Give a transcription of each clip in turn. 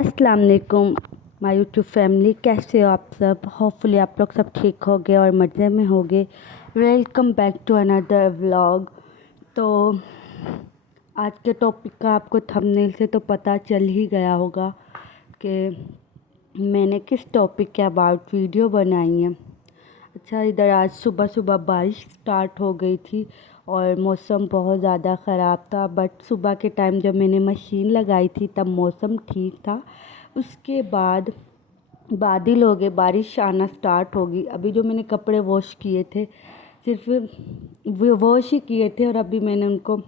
अस्सलाम वालेकुम my YouTube family, कैसे हो आप सब। होपफुली आप लोग सब ठीक होगे और मज़े में होगे। Welcome back to another vlog. तो आज के टॉपिक का आपको थंबनेल से तो पता चल ही गया होगा कि मैंने किस टॉपिक के अबाउट वीडियो बनाई है। अच्छा, इधर आज सुबह सुबह बारिश स्टार्ट हो गई थी और मौसम बहुत ज़्यादा ख़राब था, बट सुबह के टाइम जब मैंने मशीन लगाई थी तब मौसम ठीक था। उसके बाद बादल हो गए, बारिश आना स्टार्ट होगी। अभी जो मैंने कपड़े वॉश किए थे सिर्फ वो वॉश ही किए थे और अभी मैंने उनको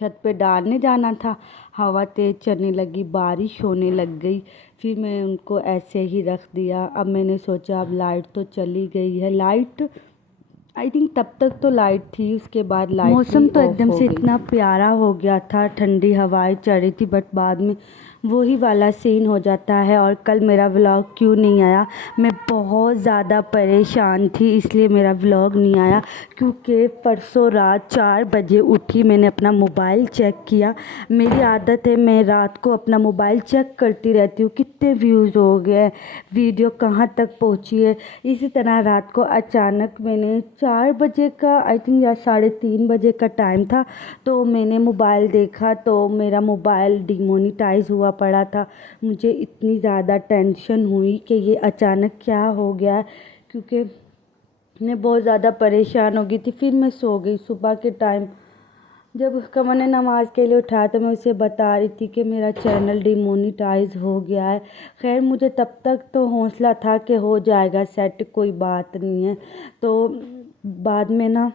छत पे डालने जाना था। हवा तेज़ चलने लगी, बारिश होने लग गई, फिर मैं उनको ऐसे ही रख दिया। अब मैंने सोचा अब लाइट तो चली गई है, लाइट आई थिंक तब तक तो लाइट थी, उसके बाद लाइट मौसम तो एकदम से इतना प्यारा हो गया था, ठंडी हवाएं चल रही थी, बट बाद में वही वाला सीन हो जाता है। और कल मेरा व्लॉग क्यों नहीं आया, मैं बहुत ज़्यादा परेशान थी, इसलिए मेरा व्लॉग नहीं आया। क्योंकि परसों रात 4 बजे उठी, मैंने अपना मोबाइल चेक किया। मेरी आदत है, मैं रात को अपना मोबाइल चेक करती रहती हूँ कितने व्यूज़ हो गए, वीडियो कहाँ तक पहुँची है। इसी तरह रात को अचानक मैंने 4 बजे का आई थिंक या 3:30 बजे का टाइम था, तो मैंने मोबाइल देखा तो मेरा मोबाइल डिमोनेटाइज हुआ पड़ा था। मुझे इतनी ज़्यादा टेंशन हुई कि ये अचानक क्या हो गया, क्योंकि मैं बहुत ज़्यादा परेशान हो गई थी। फिर मैं सो गई। सुबह के टाइम जब कमर ने नमाज़ के लिए उठाया तो मैं उसे बता रही थी कि मेरा चैनल डिमोनेटाइज हो गया है। खैर मुझे तब तक तो हौसला था कि हो जाएगा सेट, कोई बात नहीं है। तो बाद में ना,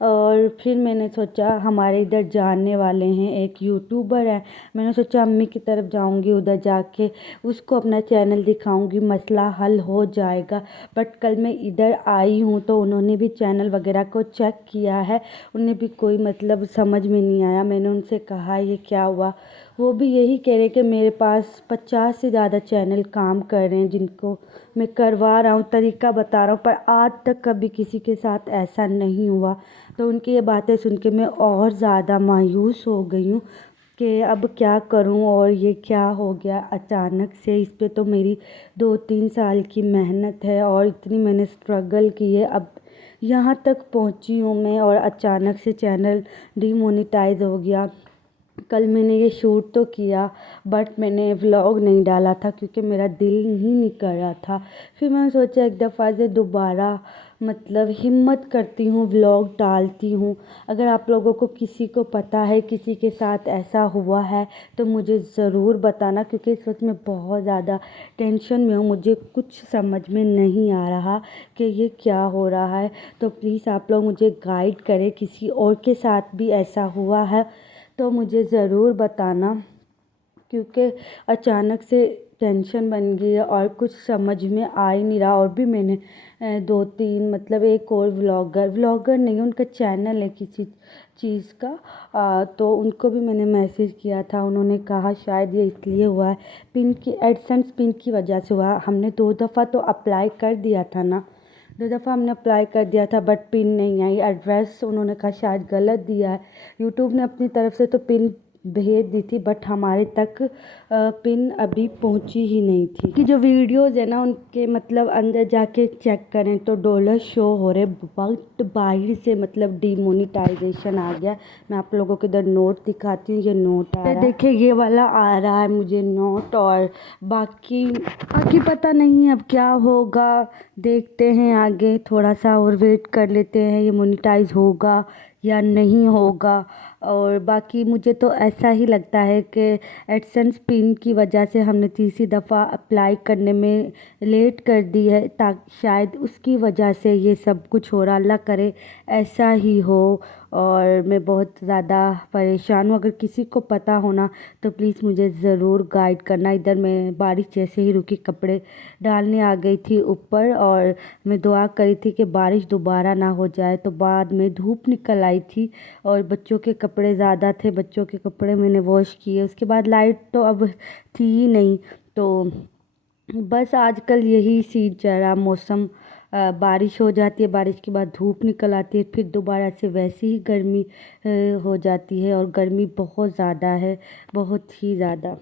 और फिर मैंने सोचा हमारे इधर जानने वाले हैं, एक यूट्यूबर है, मैंने सोचा अम्मी की तरफ जाऊंगी, उधर जाके उसको अपना चैनल दिखाऊंगी, मसला हल हो जाएगा। बट कल मैं इधर आई हूँ तो उन्होंने भी चैनल वगैरह को चेक किया है, उन्हें भी कोई मतलब समझ में नहीं आया। मैंने उनसे कहा ये क्या हुआ, वो भी यही कह रहे कि मेरे पास 50 से ज़्यादा चैनल काम कर रहे हैं जिनको मैं करवा रहा हूँ, तरीका बता रहा हूँ, पर आज तक कभी किसी के साथ ऐसा नहीं हुआ। तो उनकी ये बातें सुन के मैं और ज़्यादा मायूस हो गई हूँ कि अब क्या करूँ और ये क्या हो गया अचानक से। इस पे तो मेरी 2-3 साल की मेहनत है और इतनी मैंने स्ट्रगल की है, अब यहाँ तक पहुँची हूँ मैं और अचानक से चैनल डिमोनेटाइज हो गया। कल मैंने ये शूट तो किया बट मैंने व्लॉग नहीं डाला था क्योंकि मेरा दिल ही नहीं कर रहा था। फिर मैंने सोचा एक दफ़ा से दोबारा मतलब हिम्मत करती हूँ, व्लॉग डालती हूँ। अगर आप लोगों को किसी को पता है किसी के साथ ऐसा हुआ है तो मुझे ज़रूर बताना, क्योंकि इस वक्त मैं बहुत ज़्यादा टेंशन में हूँ, मुझे कुछ समझ में नहीं आ रहा कि ये क्या हो रहा है। तो प्लीज़ आप लोग मुझे गाइड करें, किसी और के साथ भी ऐसा हुआ है तो मुझे ज़रूर बताना, क्योंकि अचानक से टेंशन बन गई है और कुछ समझ में आ ही नहीं रहा। और भी मैंने 2-3 मतलब एक और व्लॉगर नहीं, उनका चैनल है किसी चीज़ का, तो उनको भी मैंने मैसेज किया था। उन्होंने कहा शायद ये इसलिए हुआ है, पिन की एडसेंस पिन की वजह से हुआ। हमने 2 दफ़ा तो अप्लाई कर दिया था ना, 2 दफ़ा हमने अप्लाई कर दिया था बट पिन नहीं आई। एड्रेस उन्होंने कहा शायद गलत दिया है। यूट्यूब ने अपनी तरफ से तो पिन भेज दी थी बट हमारे तक पिन अभी पहुंची ही नहीं थी। कि जो वीडियोज़ है ना उनके मतलब अंदर जाके चेक करें तो डॉलर शो हो रहे, बट बाहर से मतलब डिमोनेटाइजेशन आ गया। मैं आप लोगों को इधर नोट दिखाती हूँ, ये नोट आ रहा है, देखिए ये वाला आ रहा है मुझे नोट। और बाकी पता नहीं अब क्या होगा, देखते हैं आगे, थोड़ा सा और वेट कर लेते हैं ये मोनेटाइज होगा या नहीं होगा। और बाकी मुझे तो ऐसा ही लगता है कि एडसेंस पिन की वजह से हमने तीसरी दफ़ा अप्लाई करने में लेट कर दी है, ताकि शायद उसकी वजह से ये सब कुछ हो रहा, अल्लाह करे ऐसा ही हो। और मैं बहुत ज़्यादा परेशान हूँ, अगर किसी को पता होना तो प्लीज़ मुझे ज़रूर गाइड करना। इधर मैं बारिश जैसे ही रुकी कपड़े डालने आ गई थी ऊपर और मैं दुआ करी थी कि बारिश दोबारा ना हो जाए। तो बाद में धूप निकल आई थी और बच्चों के कपड़े ज़्यादा थे, बच्चों के कपड़े मैंने वॉश किए। उसके बाद लाइट तो अब थी ही नहीं, तो बस आजकल यही सीन चल रहा। मौसम बारिश हो जाती है, बारिश के बाद धूप निकल आती है, फिर दोबारा से वैसी ही गर्मी हो जाती है और गर्मी बहुत ज़्यादा है, बहुत ही ज़्यादा।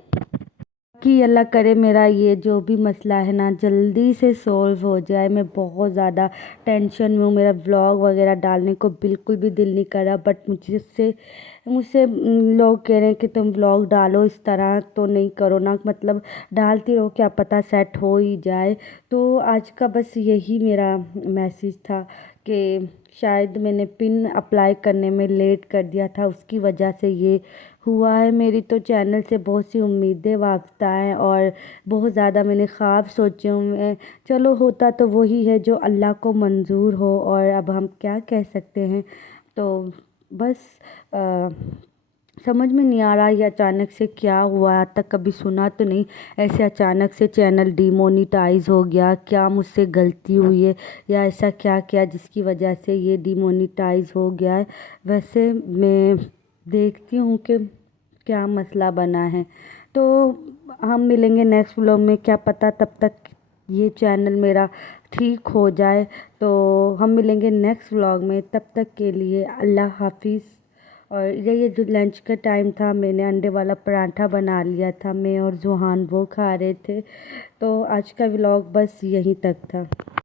باقی اللہ کرے میرا یہ جو بھی مسئلہ ہے نا جلدی سے سولو ہو جائے. میں بہت زیادہ ٹینشن میں ہوں. میرا ولاگ وغیرہ ڈالنے کو بالکل بھی دل نہیں کر رہا, بٹ مجھ سے لوگ کہہ رہے ہیں کہ تم ولاگ ڈالو, اس طرح تو نہیں کرو نا, مطلب ڈالتی رہو, کیا پتہ سیٹ ہو ہی جائے. تو آج کا بس یہی میرا میسیج تھا کہ شاید میں نے پن اپلائی کرنے میں لیٹ کر دیا تھا, اس کی وجہ سے یہ ہوا ہے. میری تو چینل سے بہت سی امیدیں وابستہ ہیں اور بہت زیادہ میں نے خواب سوچے ہوئے. چلو ہوتا تو وہی ہے جو اللہ کو منظور ہو, اور اب ہم کیا کہہ سکتے ہیں. تو بس سمجھ میں نہیں آ رہا یہ اچانک سے کیا ہوا, آج تک کبھی سنا تو نہیں ایسے اچانک سے چینل ڈی مونیٹائز ہو گیا. کیا مجھ سے غلطی ہوئی ہے یا ایسا کیا کیا جس کی وجہ سے یہ ڈی مونیٹائز ہو گیا ہے. ویسے میں دیکھتی ہوں کہ کیا مسئلہ بنا ہے. تو ہم ملیں گے نیکسٹ ولاگ میں, کیا پتہ تب تک یہ چینل میرا ٹھیک ہو جائے. تو ہم ملیں گے نیکسٹ ولاگ میں, تب تک کے لیے اللہ حافظ. اور یہ جو لنچ کا ٹائم تھا, میں نے انڈے والا پراٹھا بنا لیا تھا, میں اور زوحان وہ کھا رہے تھے. تو آج کا ولاگ بس یہیں تک تھا.